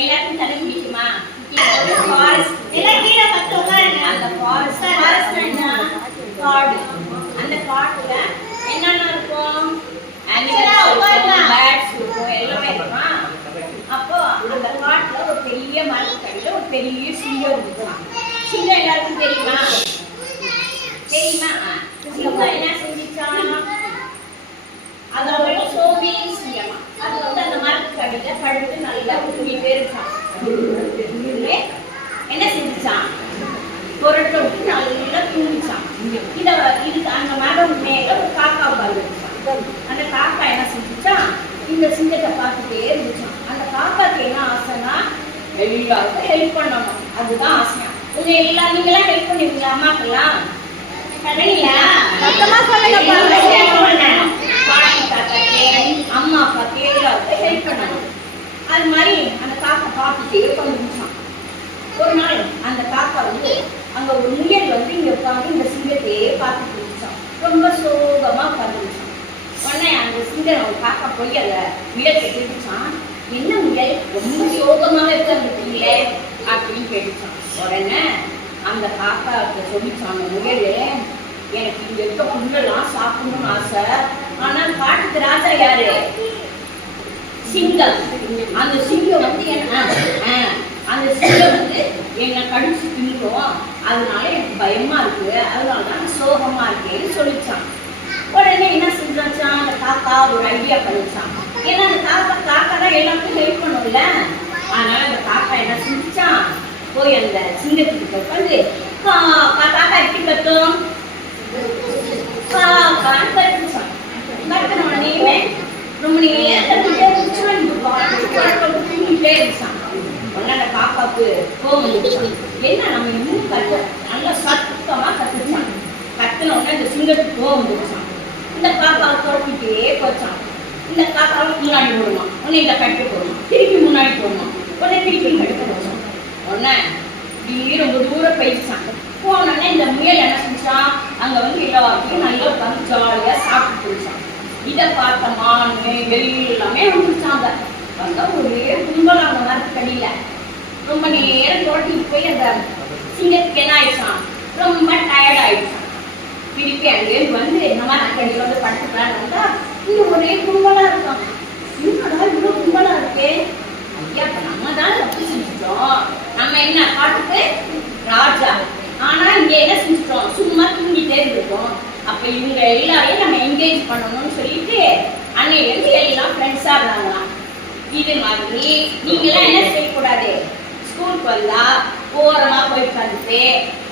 எல்லாருக்கும் தண்ணி பிடிக்குமா? ஃபாரஸ்ட் எல்லாம் கீழே பத்து உட்காருங்க. அந்த ஃபாரஸ்ட் என்ன? காடு. அந்த காட்டுல என்னென்ன இருக்கும்? பேட்ஸ் இருக்கும், எல்லாமே இருக்குமா? அப்போ அந்த காட்டுல ஒரு பெரிய மரத்தடியில ஒரு பெரிய சிங்கம் இருக்கும். சிங்கம் எல்லாருக்கும் தெரியுமா? தெரியுமா? சிங்கம் என்ன செஞ்சுச்சான்? அதோட சோம்பேறி சிங்கமா. அது வந்து அந்த மரத்தடியில படுத்து நல்லா தூங்கிட்டே இருக்கான். என்ன செஞ்சுச்சான்? பொருட்டை விட்டு நல்லா தூங்கிச்சான். இதுக்கு அந்த மரம் மேல ஒரு காக்கா உட்கார்ந்துச்சான். அந்த காக்கா என்ன செஞ்சுச்சான்? இந்த சிங்கத்தை பார்த்துட்டே இருந்துச்சான். அந்த காக்காக்கு என்ன ஆசைனா எல்லாருக்கும் ஹெல்ப் பண்ணணும், அதுதான் ஆசையா. நீங்களாம் ஹெல்ப் பண்ணுவீங்களா? அம்மாக்கெல்லாம் அம்மா அப்பாக்கு எல்லாருக்கும் ஹெல்ப் பண்ணணும். அது மாதிரி அந்த காக்கா பார்த்துட்டே உட்காந்துச்சான். ஒரு நாள் அந்த காக்கா வந்து அங்க ஒரு முயல் வந்து இங்க உட்காந்து இந்த சிங்கத்தையே பார்த்துட்டு இருந்துச்சான். ரொம்ப சோகமா உட்காந்துருச்சான். உடனே அந்த சிங்கம் காக்கா போய் அந்த முயல் கேட்டுச்சான், என்ன முயல் ரொம்ப சோகமாக உட்காந்துருக்கீங்களே அப்படின்னு கேட்டுச்சான். உடனே அந்த காக்கா சொல்லிச்சான், அந்த முயல் எனக்கு இங்க இருக்க புல்லெல்லாம் சாப்பிடணும்னு ஆசை, ஆனால் காட்டுக்கு ராஜா யாரு? சிங்கம். அந்த சிங்கம் வந்து அந்த சிங்கம் வந்து என்னை கடிச்சு தின்னுடும், அதனால எனக்கு பயமா இருக்கு, அதனாலதான் சோகமா இருக்கேன்னு சொல்லிச்சான். உடனே என்ன செஞ்சாச்சான்? அந்த காக்கா ஒரு ஐடியா பண்ணிச்சான். ஏன்னா அந்த காக்கா தான் எல்லாருக்கும் ஹெல்ப் பண்ணும்ல. அதனால அந்த காக்கா என்ன செஞ்சுச்சான்? போய் அந்த சிங்கத்துக்கு உட்காந்து காக்கா எப்படி கட்டும்? கட்டுச்சான். கட்டின உடனே ரொம்ப நேரத்துக்கிட்டே இருந்துச்சான். உடனே அந்த காக்காவுக்கு கோவம் வந்துச்சான். என்ன நம்ம இன்னும் கட்டு நல்லா சத்தமா கத்துச்சான். கத்தின உடனே இந்த சிங்கத்துக்கு கோவம் வந்துச்சான். இந்த காக்காவை துரத்திட்டே போச்சான். இந்த காக்காவை முன்னாடி போடணும், உடனே இந்த கட்டு போடணும், திருப்பி முன்னாடி போடணும், உடனே திருப்பி கட்டு போடணும். உடனே இப்படி ரொம்ப தூரம் போயிடுச்சான். போனோடனே இந்த முயல் என்ன செஞ்சான்? அங்க வந்து எல்லாத்தையும் நல்லா உட்காந்து ஜாலியா சாப்பிட்டு போயிடுச்சான். இதை பார்த்த மானு எல்லாமே வந்துச்சாங்க. வந்தா ஒரே கும்பல் அந்த மரத்தடியில ரொம்ப நேரம் தோட்டிட்டு போய் அந்த சிங்கத்துக்கு என்ன ஆயிடுச்சான்? ரொம்ப டயர்ட் ஆயிடுச்சான். திருப்பி அங்கேருந்து வந்து இந்த மரத்தடியில வந்து படுத்துக்கலான்னு வந்தா இங்க ஒரே கும்பலா இருக்கும். என்னடா இவ்வளவு கும்பலா இருக்கே? ஐயா, நம்ம தான் தப்பு செஞ்சுட்டோம். நம்ம என்ன காட்டுக்கு ராஜா, ஆனா இங்க என்ன செஞ்சுட்டோம்? சும்மா தூங்கிட்டே இருக்கோம். அப்ப இவங்க எல்லாரையும் நம்ம என்கேஜ் பண்ணணும்னு சொல்லிட்டு அன்னையிலிருந்து எல்லாம் ஃப்ரெண்ட்ஸா இருந்தாங்களாம். இது மாதிரி நீங்களாம் என்ன செய்யக்கூடாது? ஸ்கூலுக்கு வந்தா ஓரமா போய் உட்காந்துட்டு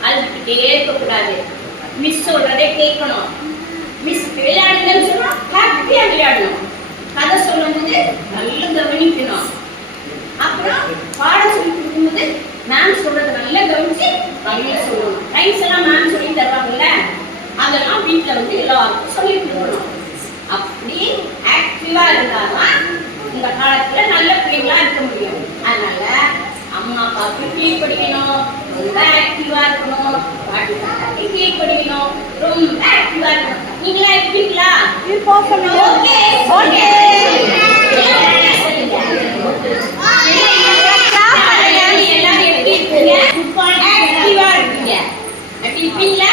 அழுதுகிட்டே இருக்கக்கூடாது. மிஸ் சொல்றதே கேட்கணும். மிஸ் விளையாடுங்கன்னு சொன்னா ஹாப்பியா விளையாடணும். கதை சொல்லும் போது நல்லா கவனிக்கணும். அப்புறம் பாடம் சொல்லி கொடுக்கும்போது மேம் சொல்றது நல்லா கவனிச்சு நல்லா சொல்லணும். ரைம்ஸ் எல்லாம் மேம் சொல்லி தருவாங்கல்ல, அதெல்லாம் வீட்டுல வந்து எல்லாருக்கும் சொல்லி கொடுக்கணும். அப்படி ஆக்டிவா இருந்தாதான் இந்த காலத்துல நல்ல பிள்ளைங்களா இருக்க முடியும். அதனால அம்மா அப்பாவுக்கு கீழ்படிக்கணும், ரொம்ப ஆக்டிவா இருக்கணும், பாட்டு பாட்டாக்கி கீழ்படிக்கணும், ரொம்ப ஆக்டிவா இருக்கணும். நீங்களா இருக்கீங்களா? Okay okay. எல்லாரும் எப்படி இருக்கீங்க? ஆக்டிவா இருக்கீங்க. அப்படி இருப்பீங்களா?